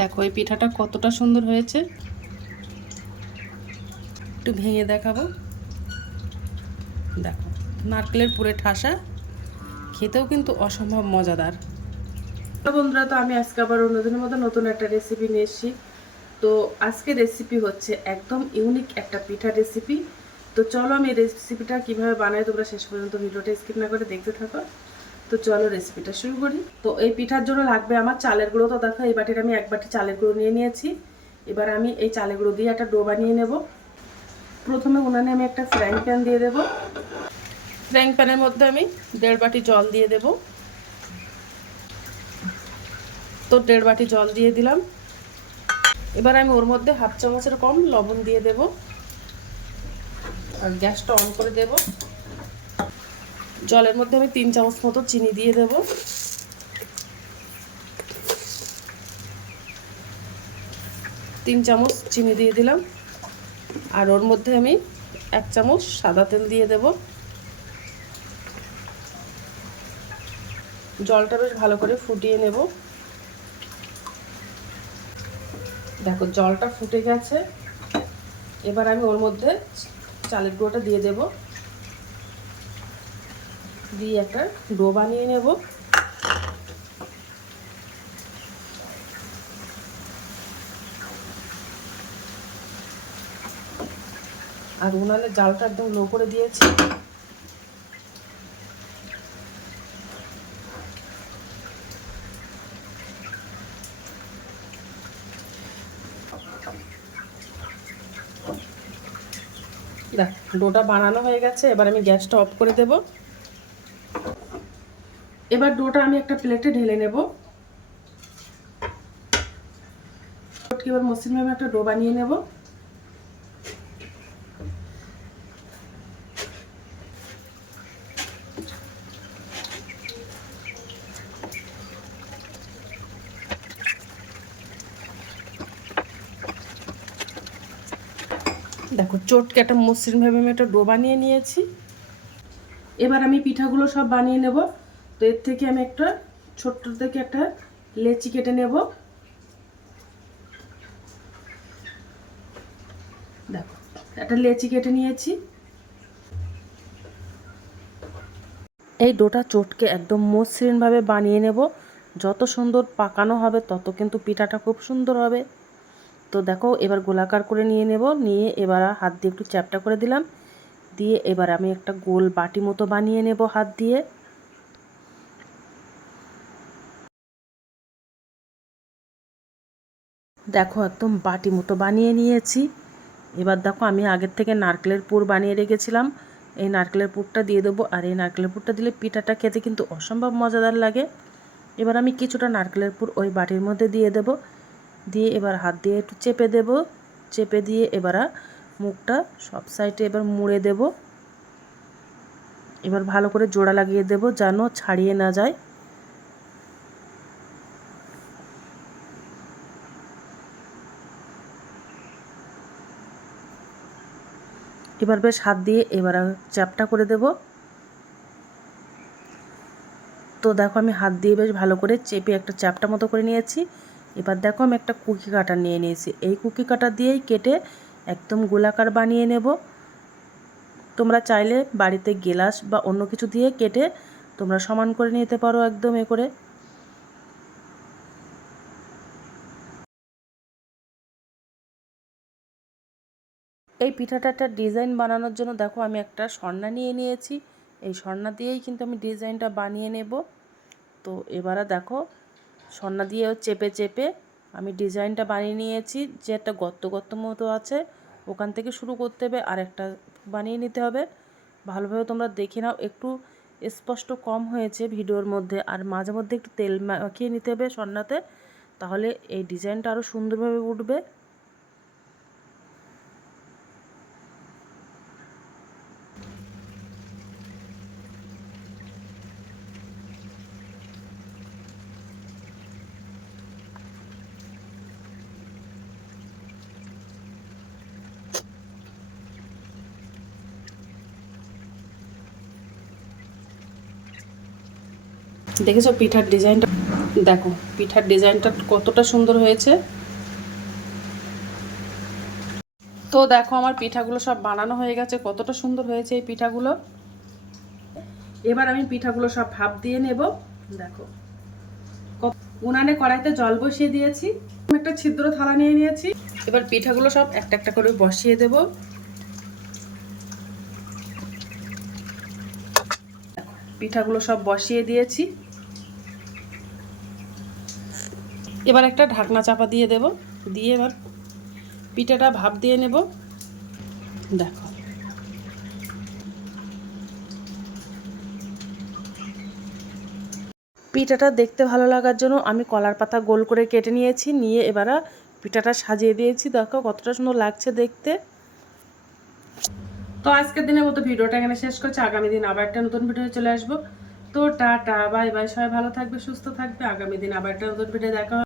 দেখো, এই পিঠাটা কতটা সুন্দর হয়েছে। একটু ভেঙে দেখাবো। দেখো, নারকেলের পুরে ঠাসা। খেতেও কিন্তু অসম্ভব মজাদার। বন্ধুরা, তো আমি আজকে আবার অন্যদিনের মতো নতুন একটা রেসিপি নিয়ে এসেছি। তো আজকে রেসিপি হচ্ছে একদম ইউনিক একটা পিঠা রেসিপি তো চলো আমি রেসিপিটা কীভাবে বানাই, তোমরা শেষ পর্যন্ত ভিডিওটা স্কিপ না করে দেখতে থাকো। তো চলো রেসিপিটা শুরু করি। তো এই পিঠার জন্য লাগবে আমার চালের গুঁড়ো। তো দেখো, এই বাটির আমি এক বাটি চালের গুঁড়ো নিয়ে নিয়েছি। এবার আমি এই চালের গুঁড়ো দিয়ে একটা ডো বানিয়ে নেব। প্রথমে উনানে আমি একটা ফ্রাইং প্যান দিয়ে দেব। ফ্রাইং প্যানের মধ্যে আমি দেড় বাটি জল দিয়ে দেব। তো দেড় বাটি জল দিয়ে দিলাম। এবার আমি ওর মধ্যে হাফ চামচের কম লবণ দিয়ে দেব। আর গ্যাসটা অন করে দেব। জলের মধ্যে আমি তিন চামচ মতো চিনি দিয়ে দেব। তিন চামচ চিনি দিয়ে দিলাম। আর ওর মধ্যে আমি এক চামচ সাদা তেল দিয়ে দেব। জলটা বেশ ভালো করে ফুটিয়ে নেব। দেখো, জলটা ফুটে গেছে। এবার আমি ওর মধ্যে চালের গুঁড়োটা দিয়ে দেব। দিয়ে একটা ডো বানিয়ে নেব। আর উনানে জালটা একদম লো করে দিয়েছি। দেখ, ডোটা বানানো হয়ে গেছে, এবার আমি গ্যাসটা অফ করে দেব। এবার ডোটা আমি একটা প্লেটে ঢেলে নেব। এবার মসৃণভাবে একটা ডো বানিয়ে নেব। দেখো, চটকে একটা মসৃণভাবে আমি একটা ডো বানিয়ে নিয়েছি। এবার আমি পিঠাগুলো সব বানিয়ে নেব। তো এর থেকে আমি একটা ছোট্ট থেকে একটা লেচি কেটে নেব। দেখো, একটা লেচি কেটে নিয়েছি। এই ডোটা চটকে একদম মসৃণভাবে বানিয়ে নেব। যত সুন্দর পাকানো হবে, তত কিন্তু পিঠাটা খুব সুন্দর হবে। তো দেখো, এবার গোলাকার করে নিয়ে নেব। নিয়ে এবার হাত দিয়ে একটু চ্যাপটা করে দিলাম। দিয়ে এবার আমি একটা গোল বাটি মতো বানিয়ে নেব হাত দিয়ে। দেখো, একদম বাটি মতো বানিয়ে নিয়েছি। এবার দেখো, আমি আগের থেকে নারকেলের পুর বানিয়ে রেখেছিলাম। এই নারকেলের পুরটা দিয়ে দেবো। আর এই নারকেলের পুরটা দিলে পিঠাটা খেতে কিন্তু অসম্ভব মজাদার লাগে। এবার আমি কিছুটা নারকেলের পুর ওই বাটির মধ্যে দিয়ে দেব। দিয়ে এবার হাত দিয়ে একটু চেপে দেব। চেপে দিয়ে এবার মুখটা সব সাইডে এবার মুড়ে দেব। এবার ভালো করে জোড়া লাগিয়ে দেব যেন ছাড়িয়ে না যায়। এবার বেশ হাত দিয়ে এবার চ্যাপটা করে দেব। তো দেখো আমি হাত দিয়ে বেশ ভালো করে চেপে একটা চ্যাপটা মতো করে নিয়েছি। এবার দেখো আমি একটা কুকি কাটার নিয়ে নিয়েছি। এই কুকি কাটার দিয়েই কেটে একদম গোলাকার বানিয়ে নেব। তোমরা চাইলে বাড়িতে গেলাস বা অন্য কিছু দিয়ে কেটে তোমরা সমান করে নিতে পারো একদম এ করে। এই পিঠাটা একটা ডিজাইন বানানোর জন্য দেখো আমি একটা স্বর্ণা নিয়ে নিয়েছি। এই স্বর্ণা দিয়েই কিন্তু আমি ডিজাইনটা বানিয়ে নেব। তো এবারে দেখো, স্বর্ণা দিয়েও চেপে চেপে আমি ডিজাইনটা বানিয়ে নিয়েছি। যে একটা গর্ত গর্ত মতো আছে ওখান থেকে শুরু করতে হবে আর একটা বানিয়ে নিতে হবে। ভালোভাবে তোমরা দেখে নাও, একটু স্পষ্ট কম হয়েছে ভিডিওর মধ্যে, আর মাঝে মধ্যে একটু তেল মাখিয়ে নিতে হবে সন্নাতে, তাহলে এই ডিজাইনটা আরও সুন্দরভাবে উঠবে। দেখেছ পিঠার ডিজাইনটা? দেখো, পিঠার ডিজাইনটা কতটা সুন্দর হয়েছে। তো দেখো, আমার পিঠাগুলো সব বানানো হয়ে গেছে। কতটা সুন্দর হয়েছে এই পিঠাগুলো। এবার আমি পিঠাগুলো সব ভাপ দিয়ে নেব। দেখো উনানে কড়াইতে জল বসিয়ে দিয়েছি। একটা ছিদ্র থালা নিয়ে নিয়েছি। এবার পিঠাগুলো সব একটা একটা করে বসিয়ে দেব। পিঠাগুলো সব বসিয়ে দিয়েছি। এবার একটা ঢাকনা চাপা দিয়ে দেব। দিয়ে এবার পিঠাটা ভাপ দিয়ে নেব। দেখো। পিঠাটা দেখতে ভালো লাগার জন্য আমি কলার পাতা গোল করে কেটে নিয়েছি। নিয়ে এবার পিঠাটা সাজিয়ে দিয়েছি। দেখো কতটা সুন্দর লাগছে দেখতে। তো আজকের দিনের মতো ভিডিওটা এখানে শেষ করছি। আগামী দিন আবার একটা নতুন ভিডিও চলে আসব। তো টা টা বাই বাই, সবাই ভালো থাকবে, সুস্থ থাকবে। আগামী দিন আবার একটা নতুন ভিডিও দেখা।